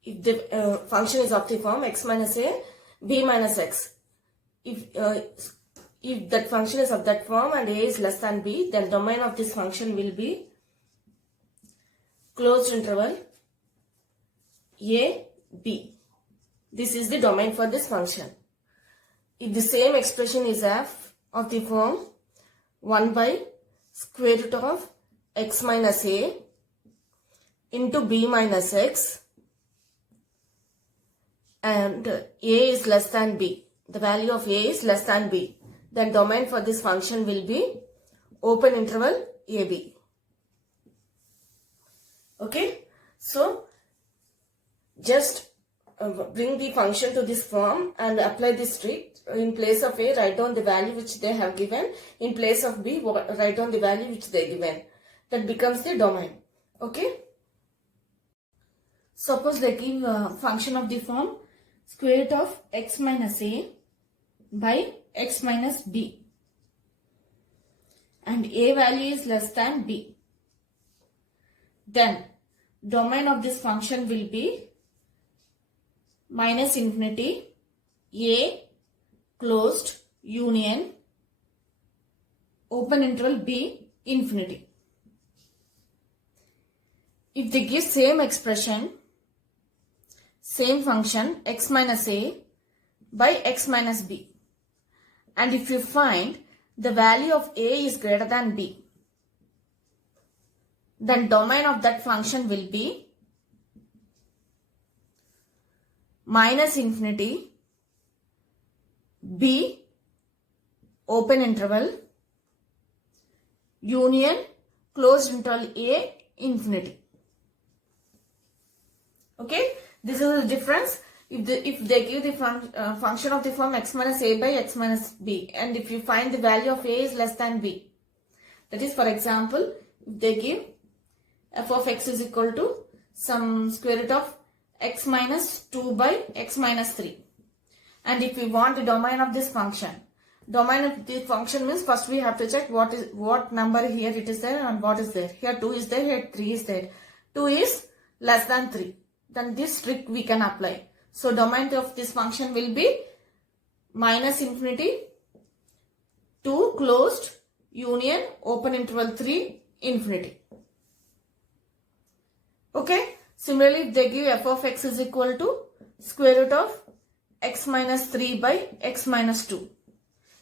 If the function is of the form x minus a, b minus x. If that function is of that form and a is less than b, then domain of this function will be closed interval a, b. This is the domain for this function. If the same expression is of the form 1 by square root of x minus a into b minus x, and a is less than b, the value of a is less than b, then domain for this function will be open interval ab. Okay, so just bring the function to this form and apply this trick. In place of a, write down the value which they have given. In place of b, write down the value which they given. That becomes the domain. Okay. Suppose they give a function of the form square root of x minus a by x minus b, and a value is less than b. Then domain of this function will be minus infinity a closed union open interval b, infinity. If they give same expression, same function x minus a by x minus b, and if you find the value of a is greater than b, then domain of that function will be minus infinity b open interval union closed interval a, infinity. Okay, this is the difference. if they give the function of the form x minus a by x minus b, and if you find the value of a is less than b, that is, for example, if they give f of x is equal to some square root of x minus 2 by x minus 3, and if we want the domain of this function, domain of the function means first we have to check what number here it is there and what is there. Here 2 is there, here 3 is there. 2 is less than 3. Then this trick we can apply. So domain of this function will be minus infinity to closed union open interval 3 infinity. Okay. Similarly, if they give f of x is equal to square root of x minus 3 by x minus 2.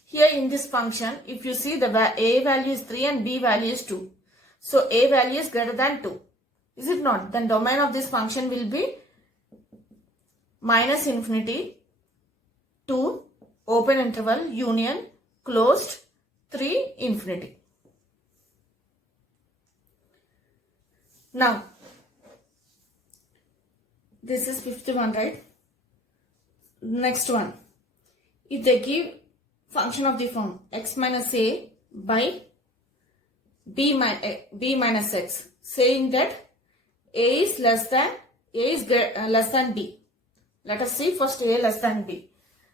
Here in this function, if you see the a value is 3 and b value is 2. So a value is greater than 2. Is it not? Then domain of this function will be minus infinity to open interval union closed 3 infinity. Now, this is 51, right? Next one. If they give function of the form x minus a by b minus x, saying that a is less than b. Let us see first a less than b.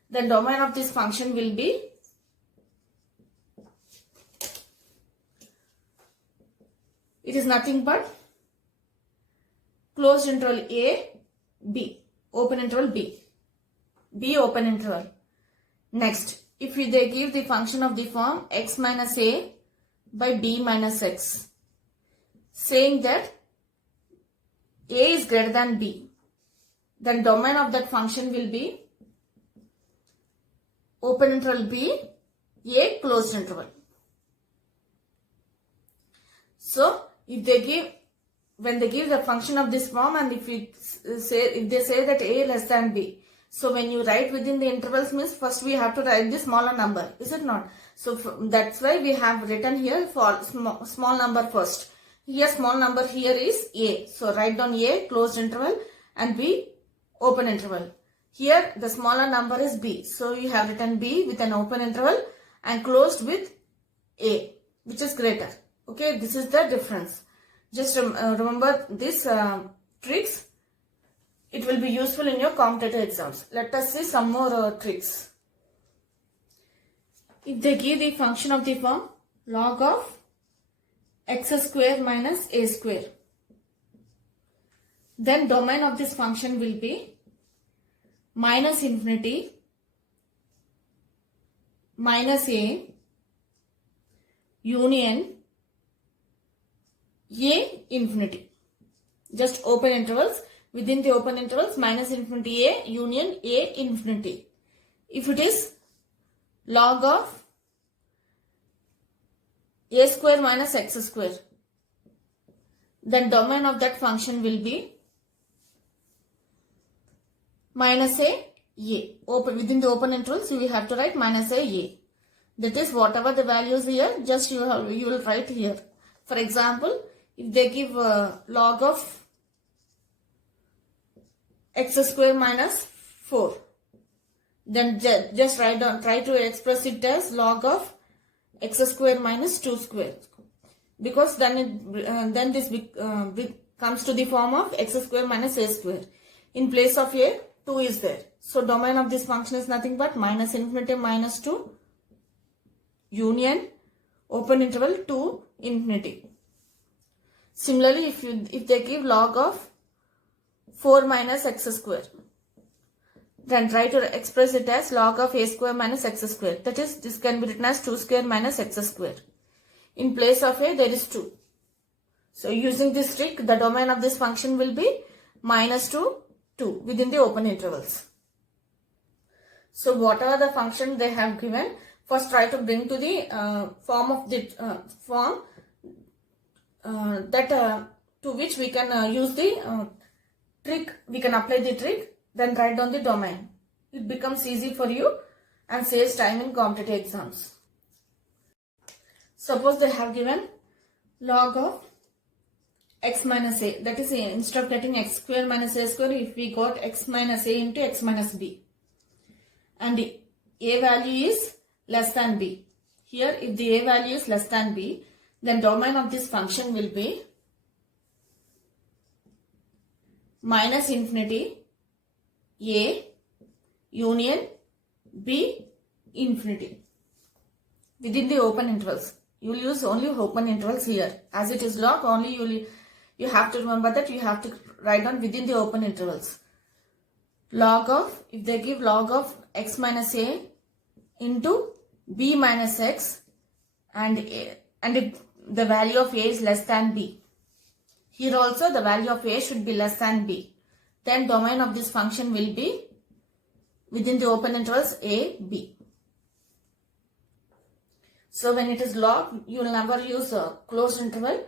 Then domain of this function will be it is nothing but closed interval a, b, open interval b, b open interval. Next, if they give the function of the form x minus a by b minus x, saying that a is greater than b, then domain of that function will be open interval b, a closed interval. So, if they give, when they give the function of this form, and if they say that a less than b, so when you write within the intervals means first we have to write the smaller number, is it not? So that's why we have written here for small number first. Here small number here is a, so write down a closed interval and b open interval. Here the smaller number is b, so you have written b with an open interval and closed with a, which is greater. Okay, this is the difference. Just remember these tricks. It will be useful in your competitive exams. Let us see some more tricks. If they give the function of the form log of x square minus a square, then domain of this function will be minus infinity minus a union a infinity. Just open intervals. Within the open intervals, minus infinity a union a infinity. If it is log of a square minus x square, then domain of that function will be minus a. Open within the open intervals, you will have to write minus a. That is, whatever the values here, just you will write here. For example, if they give log of x square minus 4, then just write down, try to express it as log of x square minus 2 square, because then this comes to the form of x square minus a square. In place of a, 2 is there. So domain of this function is nothing but minus infinity minus 2 union open interval 2 infinity. Similarly, if they give log of 4 minus x square, then try to express it as log of a square minus x square. That is, this can be written as 2 square minus x square. In place of a, there is 2. So using this trick, the domain of this function will be minus 2, 2 within the open intervals. So whatever the function they have given, first try to bring to the form of the form to which we can use the trick, we can apply the trick, then write down the domain. It becomes easy for you and saves time in competitive exams. Suppose they have given log of x minus a. That is, instead of getting x square minus a square, if we got x minus a into x minus b. And a value is less than b. Here, if the a value is less than b, then domain of this function will be minus infinity a union b infinity within the open intervals. You will use only open intervals here. As it is log, only you have to remember that you have to write down within the open intervals. Log of, if they give log of x minus a into b minus x, and if the value of a is less than b. Here also the value of a should be less than b. Then domain of this function will be within the open intervals a, b. So when it is log, you will never use a closed interval.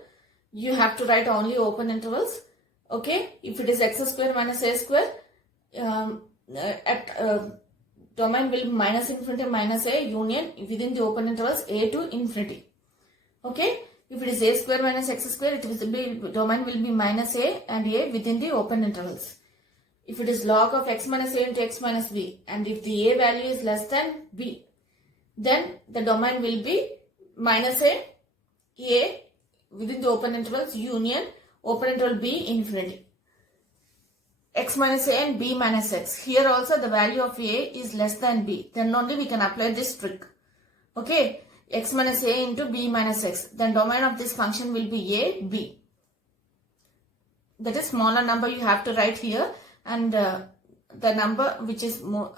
You have to write only open intervals. Okay. If it is x square minus a square, domain will be minus infinity minus a union within the open intervals a to infinity. Okay. If it is a square minus x square, it will be, domain will be minus a and a within the open intervals. If it is log of x minus a into x minus b, and if the a value is less than b, then the domain will be minus a within the open intervals union open interval b infinity. X minus a and b minus x. Here also the value of a is less than b. Then only we can apply this trick. Okay. X minus a into b minus x. Then domain of this function will be a, b. That is smaller number you have to write here, and the number which is more,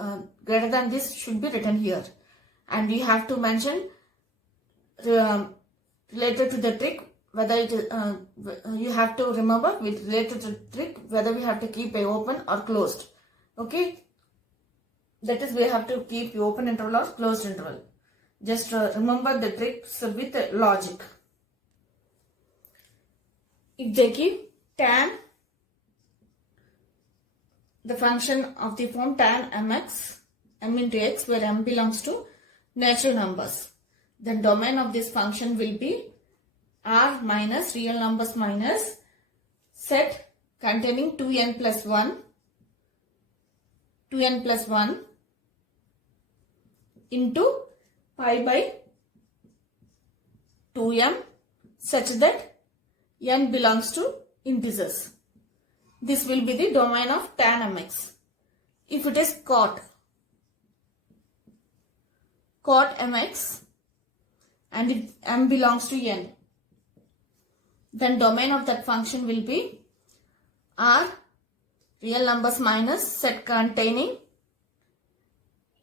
greater than this should be written here. And we have to mention related to the trick whether it is, you have to remember with related to the trick whether we have to keep a open or closed. Okay. That is, we have to keep the open interval or closed interval. Just remember the tricks with logic. If they give tan, the function of the form tan mx, m into x, where m belongs to natural numbers, then domain of this function will be r minus real numbers minus set containing 2n plus 1 into pi by 2m such that n belongs to integers. This will be the domain of tan mx. If it is cot mx and if m belongs to n, then domain of that function will be r real numbers minus set containing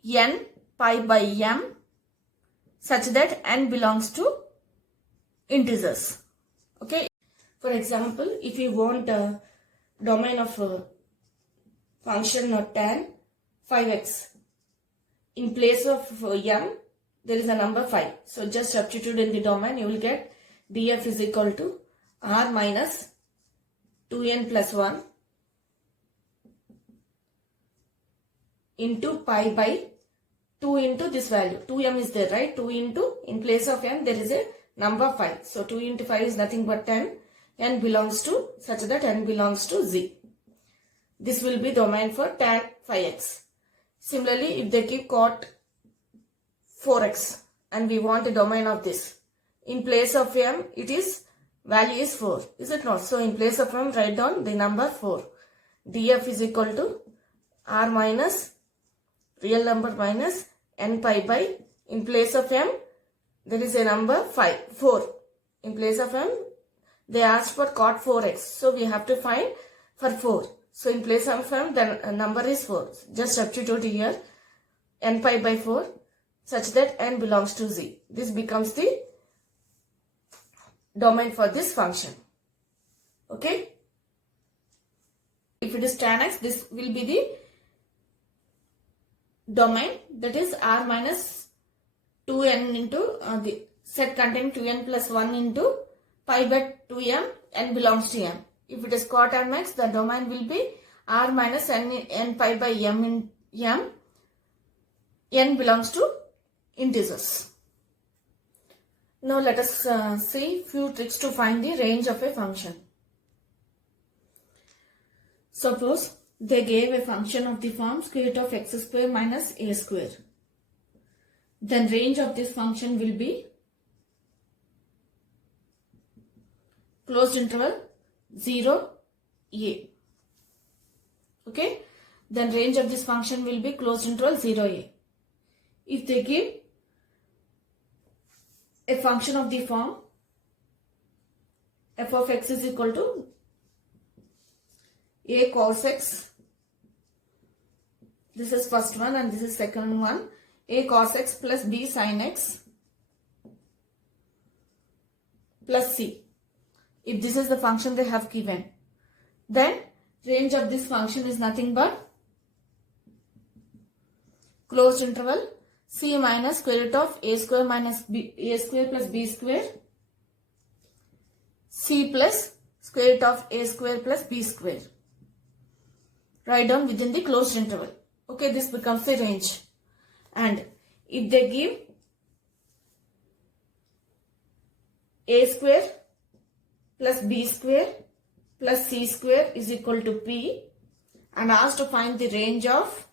n pi by m such that n belongs to integers. Okay. For example, if you want a domain of a function of tan 5x, in place of m there is a number 5. So just substitute in the domain, you will get df is equal to r minus 2n plus 1 into pi by 2 into this value. 2m is there, right? 2 into, in place of m there is a number 5. So 2 into 5 is nothing but 10. N belongs to, such that n belongs to z. This will be domain for tan 5x. Similarly, if they give cot 4x and we want a domain of this, in place of m it is value is 4, is it not? So in place of m write down the number 4. df is equal to r minus real number minus n pi by, in place of m there is a number 4. In place of m they asked for cot 4x, so we have to find for 4. So in place of m the number is 4. Just substitute here n pi by 4 such that n belongs to z. This becomes the domain for this function. Okay. If it is tan x, this will be the domain, that is r minus 2n into the set containing 2n plus 1 into pi by 2m, n belongs to m. If it is cot mx, the domain will be r minus n pi by m in m, n belongs to integers. Now let us see few tricks to find the range of a function. Suppose they gave a function of the form square root of x square minus a square. Then range of this function will be closed interval 0 a. Okay. Then range of this function will be closed interval 0 a. If they give a function of the form f of x is equal to a cos x, this is first one and this is second one, a cos x plus b sin x plus c. If this is the function they have given, then range of this function is nothing but closed interval c minus square root of a square minus a square plus b square, c plus square root of a square plus b square. Write down within the closed interval. Okay, this becomes the range. And if they give a square plus b square plus c square is equal to p and asked to find the range of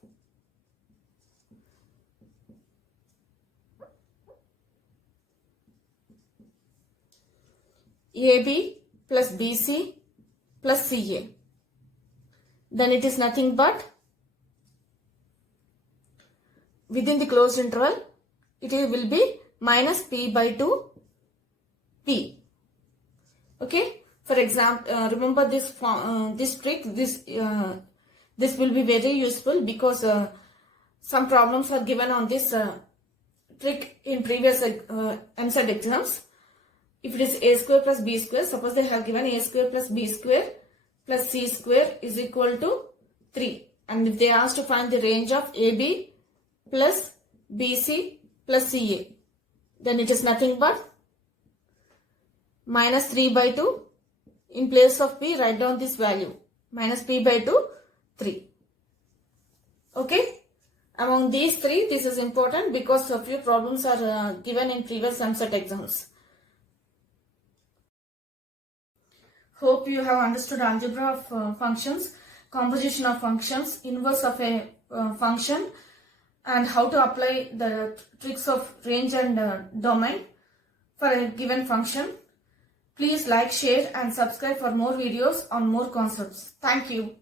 AB plus BC plus CA, then it is nothing but within the closed interval it will be minus p by 2 p. Okay, for example, remember this trick. This will be very useful because some problems are given on this trick in previous MSET exams. If it is a square plus b square, suppose they have given a square plus b square plus c square is equal to 3. And if they ask to find the range of AB plus BC plus CA, then it is nothing but minus 3 by 2. In place of p, write down this value. Minus p by 2, 3. Okay. Among these three, this is important because a few problems are given in previous MSET exams. Hope you have understood algebra of functions, composition of functions, inverse of a function, and how to apply the tricks of range and domain for a given function. Please like, share and subscribe for more videos on more concepts. Thank you.